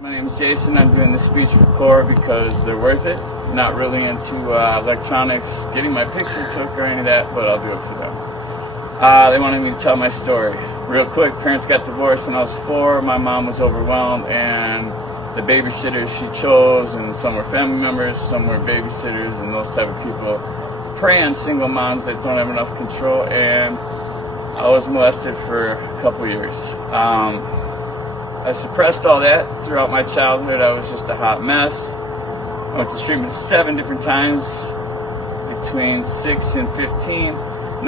My name is Jason. I'm doing this speech for CORE because they're worth it. Not really into electronics, getting my picture took or any of that, but I'll do it for them. They wanted me to tell my story. Real quick, parents got divorced when I was 4. My mom was overwhelmed, and the babysitters she chose, and some were family members, some were babysitters, and those type of people prey on single moms that don't have enough control, and I was molested for a couple years. I suppressed all that throughout my childhood. I was just a hot mess. I went to treatment 7 different times between 6 and 15.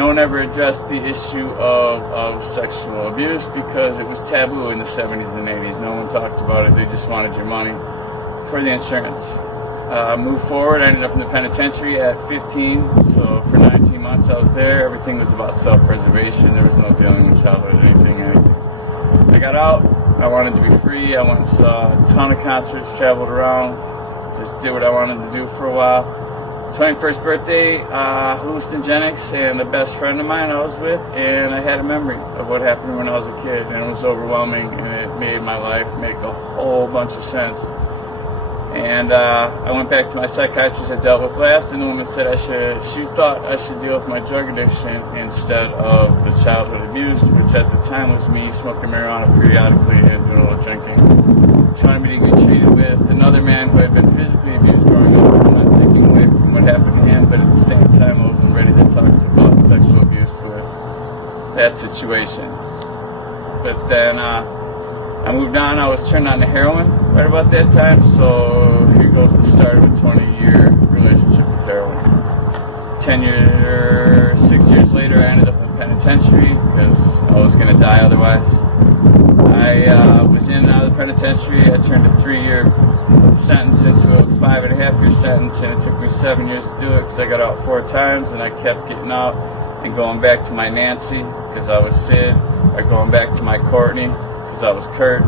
No one ever addressed the issue of sexual abuse because it was taboo in the 70s and 80s. No one talked about it. They just wanted your money for the insurance. Moved forward. I ended up in the penitentiary at 15. So for 19 months I was there. Everything was about self-preservation. There was no dealing with childhood or anything. I got out. I wanted to be free. I went and saw a ton of concerts, traveled around, just did what I wanted to do for a while. 21st birthday, hallucinogenics, and the best friend of mine I was with, and I had a memory of what happened when I was a kid, and it was overwhelming, and it made my life make a whole bunch of sense. And I went back to my psychiatrist I dealt with last, and the woman said she thought I should deal with my drug addiction instead of the childhood abuse, which at the time was me smoking marijuana periodically and doing a little drinking. She wanted me to get treated with another man who had been physically abused growing up. I'm not taking away from what happened to him, but at the same time I wasn't ready to talk about sexual abuse with that situation. But then I moved on. I was turned on to heroin right about that time, so here goes the start of a 20-year relationship with heroin. 6 years later, I ended up in penitentiary because I was going to die otherwise. I was in and out of the penitentiary. I turned a 3-year sentence into a 5.5-year sentence, and it took me 7 years to do it because I got out 4 times, and I kept getting out and going back to my Nancy because I was Sid, or going back to my Courtney because I was Kurt,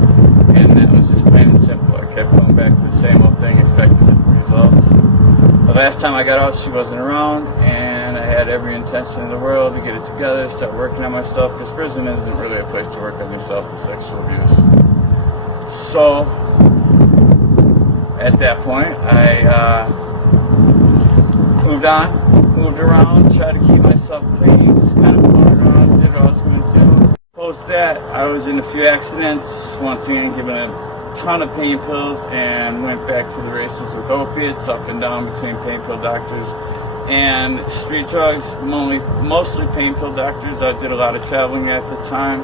and that was just plain and simple. I kept going back to the same old thing, expecting different results. The last time I got out, she wasn't around, and I had every intention in the world to get it together, start working on myself, because prison isn't really a place to work on yourself with sexual abuse. So, at that point, I moved around, tried to keep myself clean, just kind of floated around, did what I was going to do. Post that, I was in a few accidents, once again given a ton of pain pills, and went back to the races with opiates, up and down between pain pill doctors and street drugs, mostly pain pill doctors. I did a lot of traveling at the time,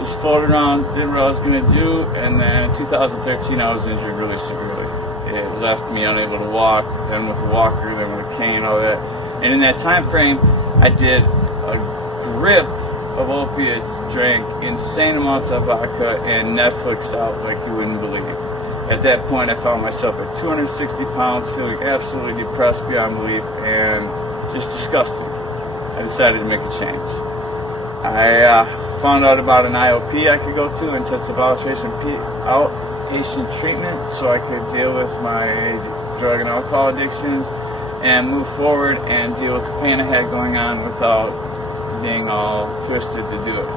just floated around, did what I was going to do, and then in 2013 I was injured really severely. It left me unable to walk, then with a walker, then with a cane, all that. And in that time frame, I did a grip of opiates, drank insane amounts of vodka, and Netflixed out like you wouldn't believe. At that point, I found myself at 260 pounds, feeling absolutely depressed beyond belief, and just disgusted. I decided to make a change. I found out about an IOP I could go to, intensive outpatient treatment, so I could deal with my drug and alcohol addictions and move forward and deal with the pain I had going on without being all twisted to do it.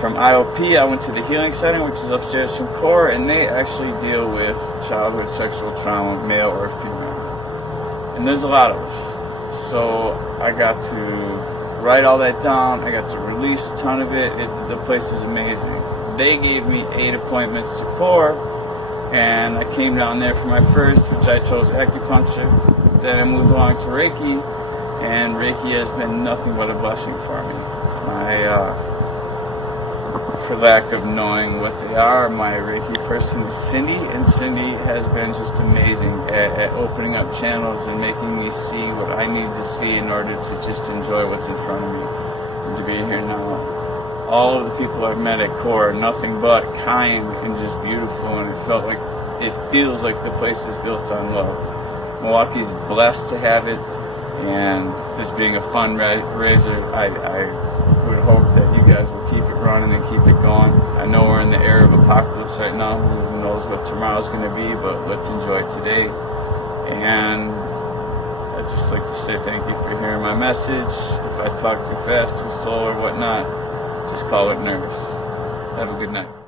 From IOP, I went to the Healing Center, which is upstairs from CORE, and they actually deal with childhood sexual trauma, male or female. And there's a lot of us. So I got to write all that down. I got to release a ton of it. The place is amazing. They gave me 8 appointments to CORE, and I came down there for my first, which I chose acupuncture. Then I moved along to Reiki, and Reiki has been nothing but a blessing for me. For lack of knowing what they are, my Reiki person is Cindy, and Cindy has been just amazing at opening up channels and making me see what I need to see in order to just enjoy what's in front of me and to be here now. All of the people I've met at CORE are nothing but kind and just beautiful, and it feels like the place is built on love. Milwaukee's blessed to have it, and this being a fundraiser, I would hope that you guys will keep it running and keep it going. I know we're in the era of apocalypse right now. Who knows what tomorrow's going to be, but let's enjoy today. And I'd just like to say thank you for hearing my message. If I talk too fast, too slow, or whatnot, just call it nerves. Have a good night.